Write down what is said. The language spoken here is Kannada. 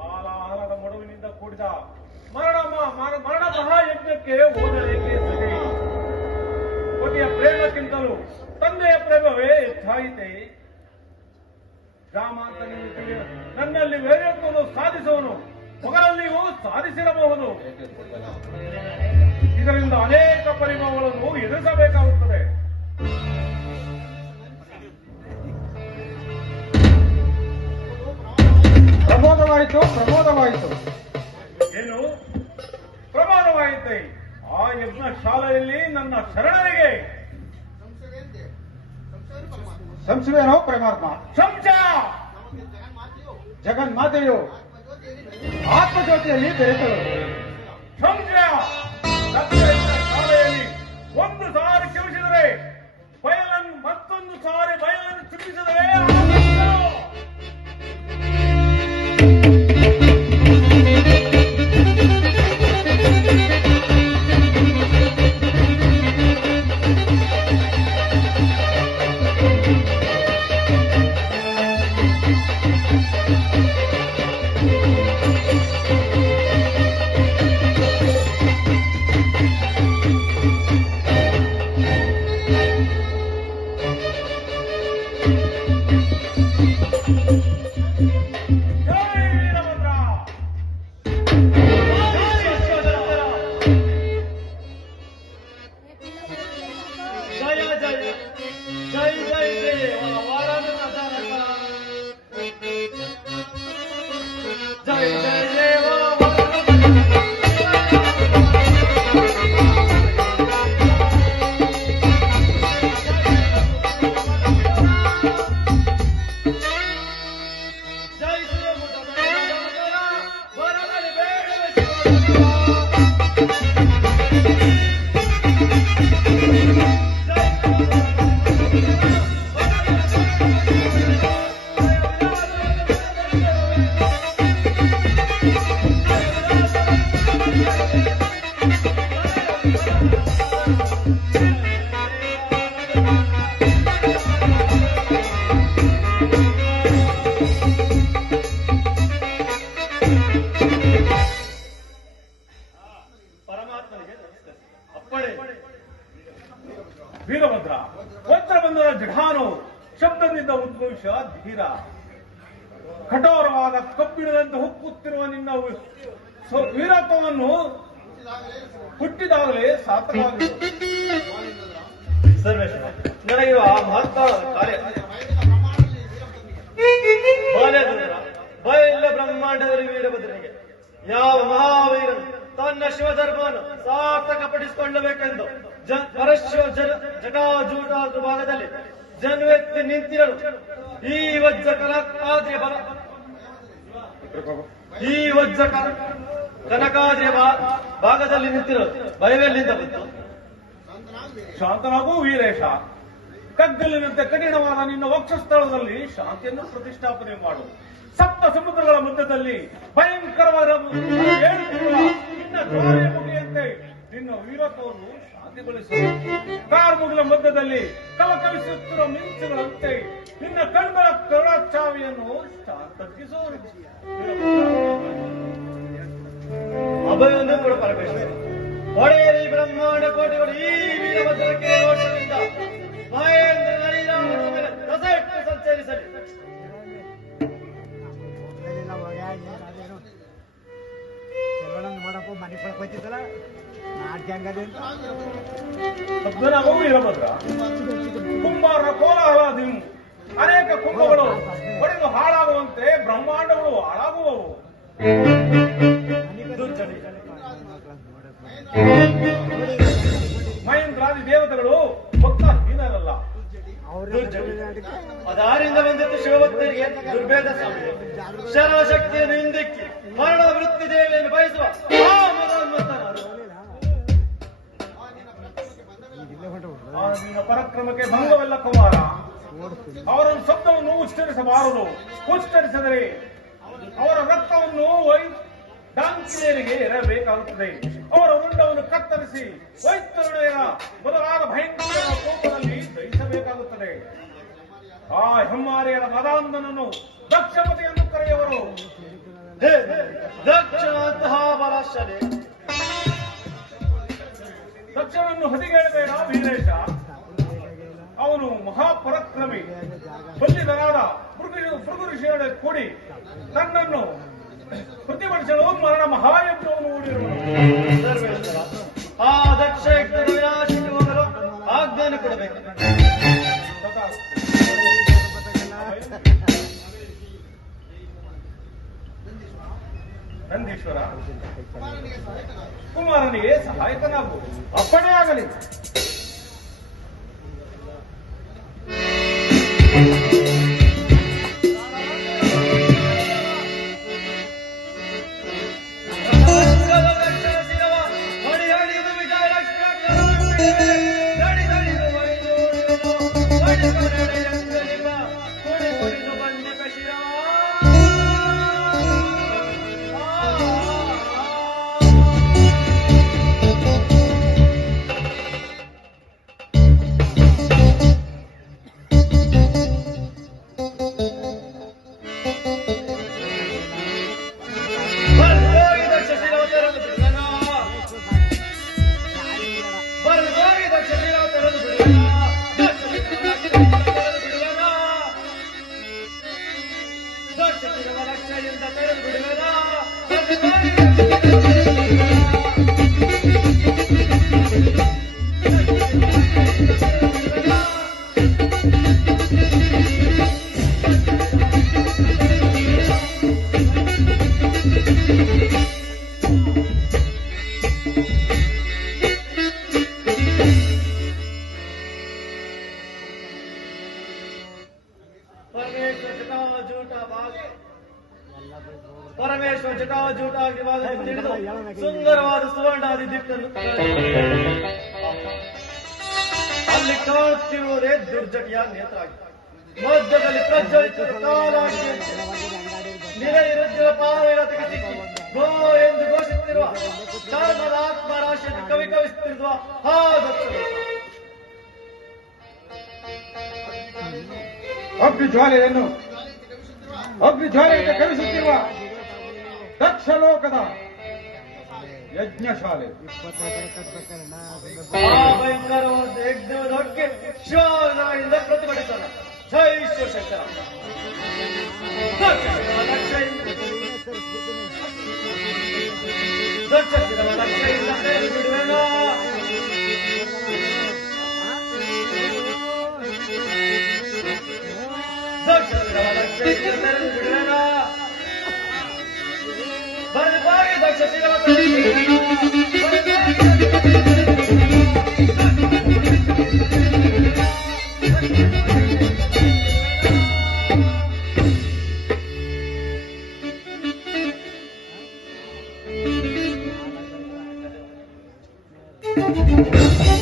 ಹಾಲಾಹಲದ ಮಡುವಿನಿಂದ ಕೂಡಿದ ಮರಣ ಮಹಾಯಜ್ಞಕ್ಕೆ ಹೋದರೇಕೆ ಸರಿ. ಪತಿಯ ಪ್ರೇಮಕ್ಕಿಂತಲೂ ತಂದೆಯ ಪ್ರೇಮವೇ ಹೆಚ್ಚಾಯಿತೆ. ರಾಮ ಅಂತ ನನ್ನಲ್ಲಿ ವೈರತ್ವವನ್ನು ಸಾಧಿಸುವನು ಮಗನಲ್ಲಿಯೂ ಸಾಧಿಸಿರಬಹುದು. ಇದರಿಂದ ಅನೇಕ ಪರಿಣಾಮಗಳನ್ನು ಎದುರಿಸಬೇಕಾಗುತ್ತದೆ. ಪ್ರಮೋದವಾಯಿತು. ಏನು ಪ್ರಮಾಣವಾಯಿತೆ? ಆ ಯಜ್ಞ ಶಾಲೆಯಲ್ಲಿ ನನ್ನ ಶರಣರಿಗೆ ಸಂಶಯವೇನೋ ಪರಮಾತ್ಮ? ಸಂಶಯ ಜಗನ್ಮಾತೆಯು ಆತ್ಮಜ್ಯೋತಿಯಲ್ಲಿ ಬೆರೆತಳು. ಸಂಶಯ ಶಾಲೆಯಲ್ಲಿ ಒಂದು ಸಾರಿ ಕ್ಷಮಿಸಿದರೆ ಬಯಲನ್ನು ಮತ್ತೊಂದು ಸಾರಿ ಬಯಲನ್ನು ಚುಪ್ಪಿಸಿದರೆ ವೀರಭದ್ರ ವಜ್ರಬಂಧನ ಜಘಾನು ಶಬ್ದದಿಂದ ಉದ್ಭವಿಸ ಧೀರ. ಕಠೋರವಾದ ಕಬ್ಬಿಣದಂತೆ ಹುಕ್ಕುತ್ತಿರುವ ನಿನ್ನ ವೀರತ್ವವನ್ನು ಹುಟ್ಟಿದಾಗಲೇ ಸಾರ್ಥಕವಾಗಿದೆ. ಸರ್ವೇಶ್ವರ, ನನಗಿರುವ ಆ ಮಹತ್ವ ಕಾರ್ಯ ಬಯಲ ಬ್ರಹ್ಮಾಂಡದಲ್ಲಿ ವೀರಭದ್ರನಿಗೆ ಯಾವ ಮಹಾವೀರನು ತನ್ನ ಶಿವಧರ್ಮವನ್ನು ಸಾರ್ಥಕಪಡಿಸಿಕೊಳ್ಳಬೇಕೆಂದು ಜಟಾಜೂಟ ಭಾಗದಲ್ಲಿ ಜನ್ವೆತ್ತಿ ನಿಂತಿರಲು ಈ ವಜ್ರ ಕನಕಾದ್ರಿಯ ಭಾಗದಲ್ಲಿ ನಿಂತಿರಲು ಭಯವೆಲ್ಲಿಂದ ಬಂತು? ಶಾಂತನಾಗೂ ವೀರೇಶ. ಕಗ್ಗಲ್ಲಿನಂತೆ ಕಠಿಣವಾದ ನಿನ್ನ ವಕ್ಷಸ್ಥಳದಲ್ಲಿ ಶಾಂತಿಯನ್ನು ಪ್ರತಿಷ್ಠಾಪನೆ ಮಾಡು. ಸಪ್ತ ಸಮುದ್ರಗಳ ಮಧ್ಯದಲ್ಲಿ ಭಯಂಕರವಾದ ನಿನ್ನ ಜ್ವಾಲೆಯ ಮುಗಿಯಂತೆ ನಿನ್ನ ವೀರತ್ವವನ್ನು ಶಾಂತಿಗೊಳಿಸು. ಕಾರ್ಮುಗಿಲ ಮಧ್ಯದಲ್ಲಿ ಕಲಕಲಿಸುತ್ತಿರುವ ಮಿಂಚುಗಳಂತೆ ನಿನ್ನ ಕಣ್ಗಳ ಕರುಣಾಚಾವಿಯನ್ನು ಶಾಂತಗಿಸು. ಅಭಯವನ್ನು ಕೂಡ ಪರಮೇಶ್ವರ ಒಡೆಯರಿ ಬ್ರಹ್ಮಾಂಡ ಕೋಟೆಗಳು ಈ ವೀರಭದ್ರಕ್ಕೆ ನೋಟದಿಂದ ಮಹೇಂದ್ರ ನರಿರಾಮನ ಮೇಲೆ ರಸೆಟ್ಟು ಸಂಚರಿಸಲಿ. ವೀರಭದ್ರ ಕುಂಬಾರರ ಕೋಲಾಹಲಾದಿ ಅನೇಕ ಕುಂಭಗಳು ಹೊಡೆದು ಹಾಳಾಗುವಂತೆ ಬ್ರಹ್ಮಾಂಡಗಳು ಹಾಳಾಗುವವು. ಮಹೇಂದ್ರಾದಿ ದೇವತೆಗಳು ಭಕ್ತಹೀನರಲ್ಲ. ಅದಾರಿಂದ ಬಂದಿತ್ತು ಶಿವಭಕ್ತರಿಗೆ ದುರ್ಭೇದ ಸ್ವಾಮಿ ಶರಶಕ್ತಿಯನ್ನು ಹಿಂದಿಕ್ಕಿ ಮರಣದ ವೃತ್ತಿ ದೇವಿಯನ್ನು ಬಯಸುವ ನಿನ್ನ ಪರಾಕ್ರಮಕ್ಕೆ ಭಂಗವೆಲ್ಲ ಕುಮಾರ. ಅವರನ್ನು ಶಬ್ದವನ್ನು ಉಚ್ಚರಿಸಬಾರದು. ಉಚ್ಚರಿಸಿದರೆ ಅವರ ರಕ್ತವನ್ನು ಡಾಂಕಿನೇರಿಗೆ ಇರಬೇಕಾಗುತ್ತದೆ. ಅವರ ಸೊಂಡವನ್ನು ಕತ್ತರಿಸಿ ವೈತರುಣೆಯ ಮೊದಲಾದ ಭಯಂಕರ ಕೋಪದಲ್ಲಿ ದಹಿಸಬೇಕಾಗುತ್ತದೆ. ಆ ಹೆಮ್ಮಾರಿಯರ ಮದಾಂಧನನ್ನು ದಕ್ಷಪತಿಯನ್ನು ಕರೆಯುವರು. ದಕ್ಷನಂತಹ ಬಲಶಾಲಿ ದಕ್ಷನನ್ನು ಹದಿಗೇಳಬೇಡ ವೀರೇಶ. ಅವನು ಮಹಾಪರಾಕ್ರಮಿ. ಬಂದಿದರಾದ ಭೃಗು ಋಷಿಯೊಡೆ ಕೂಡಿ ತನ್ನನ್ನು ಪ್ರತಿಭಟಿಸಲು ಮರಣ ಮಹಾಯಜ್ಞವನ್ನು ಹೂಡಿರುವನು. ಆ ದಕ್ಷ ಯಜ್ಞದ ವಿನಾಶಕ್ಕೆ ಹೋಗಲು ಆಜ್ಞಾನ ಕೊಡಬೇಕು. ನಂದೀಶ್ವರ, ಕುಮಾರನಿಗೆ ಸಹಾಯಕನಾಗು. ಅಪ್ಪಣೆ ಆಗಲಿ. ಪರಮೇಶ್ವರ ಜಟಾಜೂಟಾಗಿ ತಿಳಿದು ಸುಂದರವಾದ ಸುವರ್ಣಾದಿ ದಿಕ್ಕನ್ನು ಅಲ್ಲಿ ಕಾಣುತ್ತಿರುವುದೇ ದುರ್ಜಟಿಯ ನೇತ್ರಾಗಿ. ಮಧ್ಯದಲ್ಲಿ ಪ್ರಜ್ವಲಿಸುವ ಕಾಲಾಗಿ ನಿರನಿರುದ್ಧರ ಪಾದಗಳಿಗೆ ಸಿಕ್ಕಿ ಗೋ ಎಂದು ಘೋಷಿಸುತ್ತಿರುವ ಧರ್ಮದ ಆತ್ಮರಾಶಿಯನ್ನು ಕವಿಸುತ್ತಿರುವ ಆ ದಕ್ಷರು ಅಗ್ನಿಜ್ವಾಲೆಯಿಂದ ಕವಿಸುತ್ತಿರುವ ದಕ್ಷ ಲೋಕದ ಯಜ್ಞಶಾಲೆ. ಆ ಭಯಂಕರವಾದ ಯಜ್ಞಕ್ಕೆ ಶಿವನಾಯಿಂದ ಪ್ರತಿಭಟಿಸೋಣ. ಜೈ ಶಿವಶಂಕರ. ದಕ್ಷ ಬಿಡುವೆನೋ